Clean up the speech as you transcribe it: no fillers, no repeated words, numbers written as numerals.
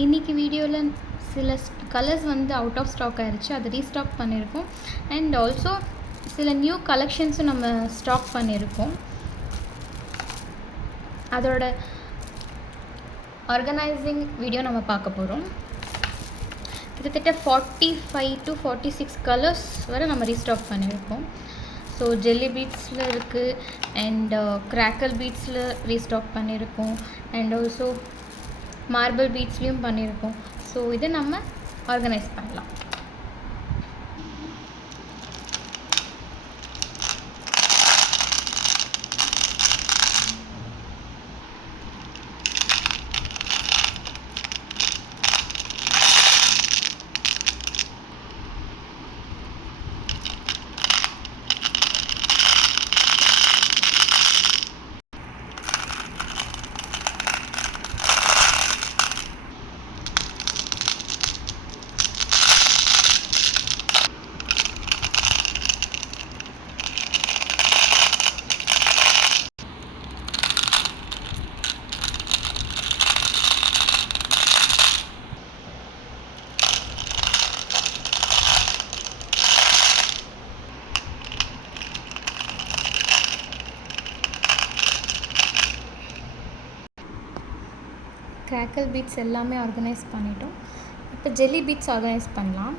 இன்றைக்கி வீடியோவில் சில கலர்ஸ் வந்து அவுட் ஆஃப் ஸ்டாக் ஆகிடுச்சு, அதை ரீஸ்டாக் பண்ணியிருக்கோம். அண்ட் ஆல்சோ சில நியூ கலெக்ஷன்ஸும் நம்ம ஸ்டாக் பண்ணியிருக்கோம். அதோட ஆர்கனைசிங் வீடியோ நம்ம பார்க்க போகிறோம். கிட்டத்தட்ட 45 to 46 கலர்ஸ் வரை நம்ம ரீஸ்டாக் பண்ணியிருக்கோம். ஸோ ஜெல்லி பீட்ஸில் இருக்குது அண்ட் கிராக்கல் பீட்ஸில் ரீஸ்டாக் பண்ணியிருக்கோம். அண்ட் ஆல்சோ மார்பிள் பீட்ஸ்லேயும் பண்ணியிருக்கோம். ஸோ இதை நம்ம ஆர்கனைஸ் பண்ணலாம். கிராக்கல் பீட்ஸ் எல்லாமே ஆர்கனைஸ் பண்ணிட்டோம். இப்போ ஜெல்லி பீட்ஸ் ஆர்கனைஸ் பண்ணலாம்.